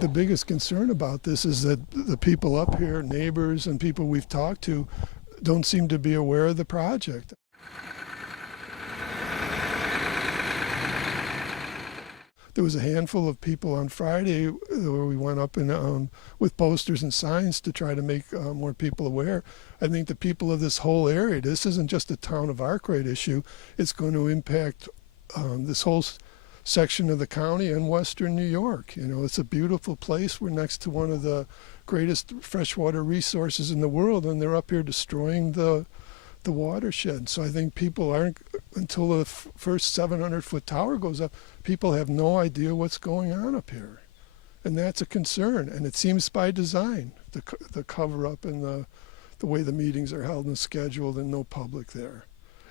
The biggest concern about this is that the people up here, neighbors and people we've talked to, don't seem to be aware of the project. There was a handful of people on Friday where we went up and with posters and signs to try to make more people aware. I think the people of this whole area, this isn't just a town of Arkwright issue, it's going to impact this whole section of the county and western New York. You know, it's a beautiful place. We're next to one of the greatest freshwater resources in the world, and they're up here destroying the watershed. So I think people aren't, until the first 700-foot tower goes up, people have no idea what's going on up here. And that's a concern. And it seems by design, the cover-up and the way the meetings are held and scheduled and no public there.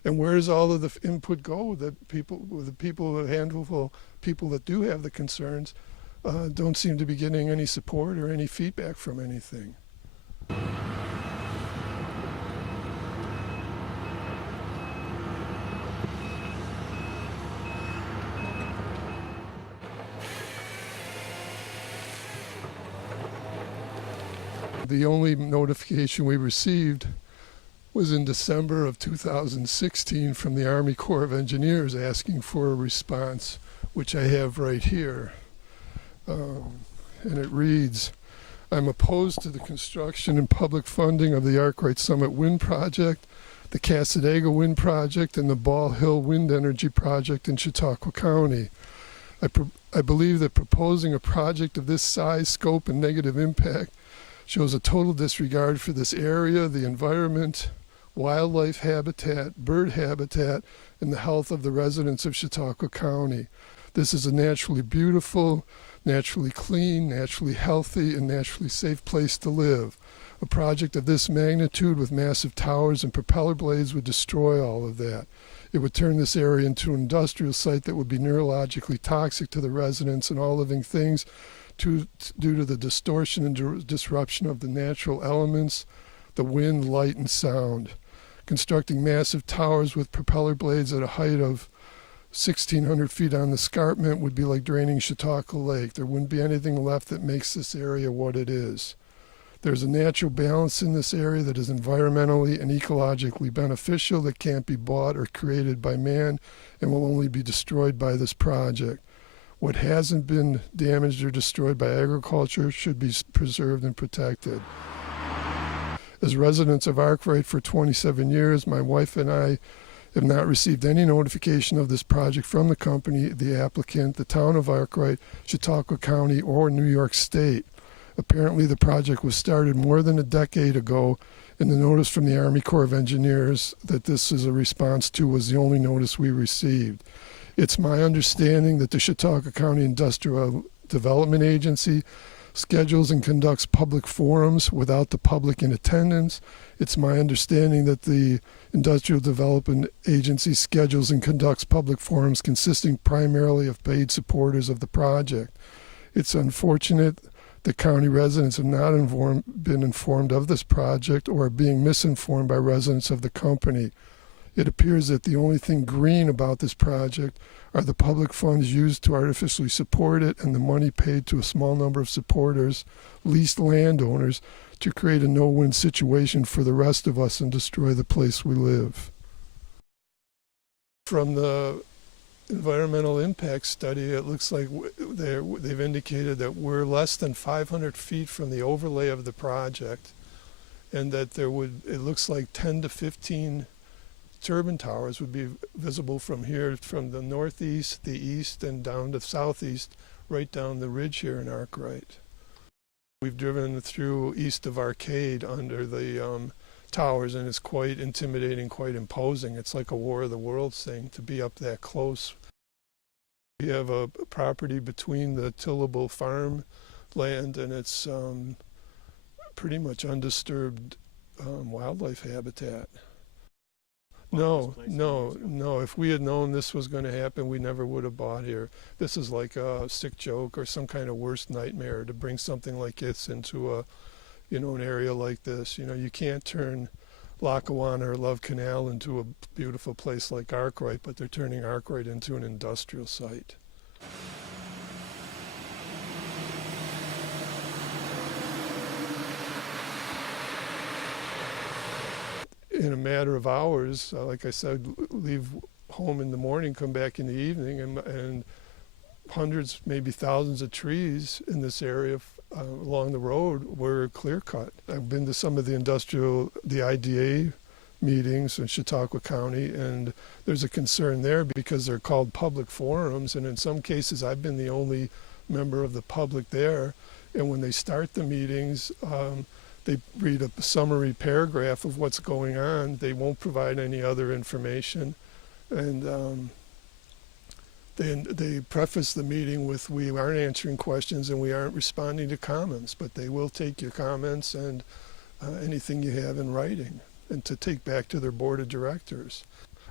And where does all of the input go? The handful of people that do have the concerns don't seem to be getting any support or any feedback from anything. The only notification we received was in December of 2016 from the Army Corps of Engineers asking for a response, which I have right here. And it reads, "I'm opposed to the construction and public funding of the Arkwright Summit Wind Project, the Cassadaga Wind Project, and the Ball Hill Wind Energy Project in Chautauqua County. I believe that proposing a project of this size, scope, and negative impact shows a total disregard for this area, the environment, wildlife habitat, bird habitat, and the health of the residents of Chautauqua County. This is a naturally beautiful, naturally clean, naturally healthy, and naturally safe place to live. A project of this magnitude with massive towers and propeller blades would destroy all of that. It would turn this area into an industrial site that would be neurologically toxic to the residents and all living things due to the distortion and disruption of the natural elements, the wind, light, and sound. Constructing massive towers with propeller blades at a height of 1,600 feet on the escarpment would be like draining Chautauqua Lake. There wouldn't be anything left that makes this area what it is. There's a natural balance in this area that is environmentally and ecologically beneficial that can't be bought or created by man and will only be destroyed by this project. What hasn't been damaged or destroyed by agriculture should be preserved and protected." As residents of Arkwright for 27 years, my wife and I have not received any notification of this project from the company, the applicant, the town of Arkwright, Chautauqua County, or New York State. Apparently the project was started more than a decade ago, and the notice from the Army Corps of Engineers that this is a response to was the only notice we received. It's my understanding that the Chautauqua County Industrial Development Agency schedules and conducts public forums without the public in attendance. It's my understanding that the Industrial Development Agency schedules and conducts public forums consisting primarily of paid supporters of the project. It's unfortunate that county residents have not been informed of this project or are being misinformed by residents of the company. It appears that the only thing green about this project are the public funds used to artificially support it and the money paid to a small number of supporters, leased landowners, to create a no-win situation for the rest of us and destroy the place we live. From the environmental impact study, it looks like they've indicated that we're less than 500 feet from the overlay of the project, and that it looks like 10 to 15 turbine towers would be visible from here, from the northeast, the east, and down to southeast, right down the ridge here in Arkwright. We've driven through east of Arcade under the towers, and it's quite intimidating, quite imposing. It's like a War of the Worlds thing to be up that close. We have a property between the tillable farm land, and it's pretty much undisturbed wildlife habitat. No. If we had known this was going to happen, we never would have bought here. This is like a sick joke or some kind of worst nightmare to bring something like this into an area like this. You can't turn Lackawanna or Love Canal into a beautiful place like Arkwright, but they're turning Arkwright into an industrial site. in a matter of hours, like I said, leave home in the morning, come back in the evening, and hundreds, maybe thousands of trees in this area along the road were clear cut. I've been to some of the IDA meetings in Chautauqua County, and there's a concern there because they're called public forums, and in some cases I've been the only member of the public there, and when they start the meetings, they read a summary paragraph of what's going on. They won't provide any other information, and they preface the meeting with, we aren't answering questions and we aren't responding to comments, but they will take your comments and anything you have in writing and to take back to their board of directors.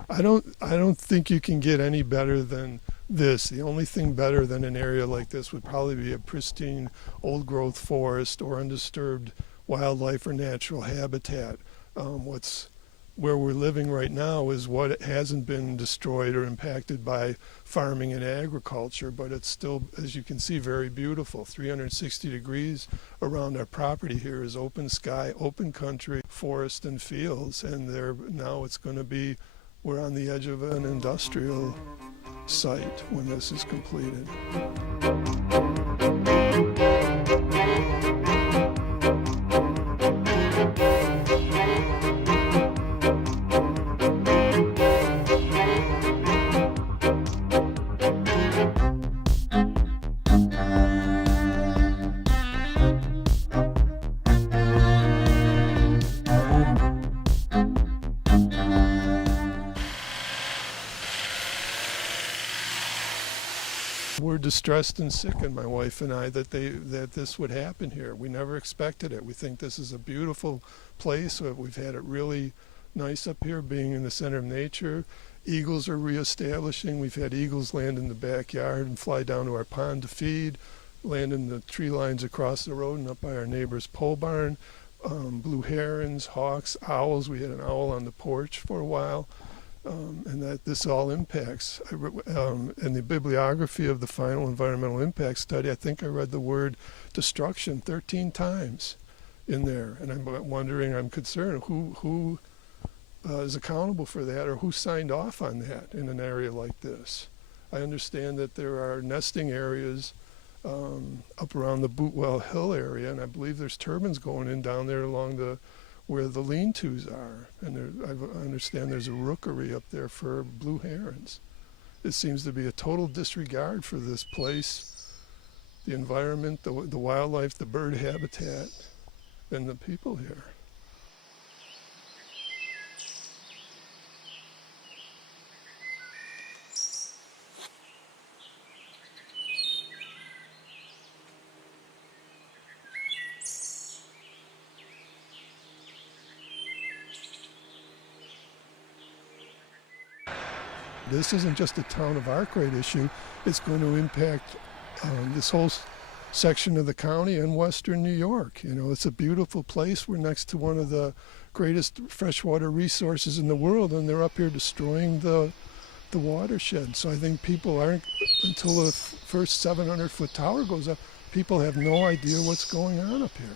I don't think you can get any better than this. The only thing better than an area like this would probably be a pristine old growth forest or undisturbed wildlife or natural habitat. Where we're living right now is what hasn't been destroyed or impacted by farming and agriculture, but it's still, as you can see, very beautiful. 360 degrees around our property here is open sky, open country, forest and fields, and now it's going to be, we're on the edge of an industrial site when this is completed. We're distressed and sickened, my wife and I, that this would happen here. We never expected it. We think this is a beautiful place. We've had it really nice up here, being in the center of nature. Eagles are reestablishing. We've had eagles land in the backyard and fly down to our pond to feed, land in the tree lines across the road and up by our neighbor's pole barn. Blue herons, hawks, owls. We had an owl on the porch for a while. And that this all impacts. In the bibliography of the final environmental impact study, I think I read the word destruction 13 times in there. And I'm concerned who is accountable for that, or who signed off on that in an area like this. I understand that there are nesting areas up around the Bootwell Hill area, and I believe there's turbines going in down there along where the lean-tos are, and I understand there's a rookery up there for blue herons. It seems to be a total disregard for this place, the environment, the wildlife, the bird habitat, and the people here. This isn't just a town of Arkwright issue. It's going to impact this whole section of the county and western New York. You know, it's a beautiful place. We're next to one of the greatest freshwater resources in the world, and they're up here destroying the watershed. So I think people aren't, until the first 700-foot tower goes up, people have no idea what's going on up here.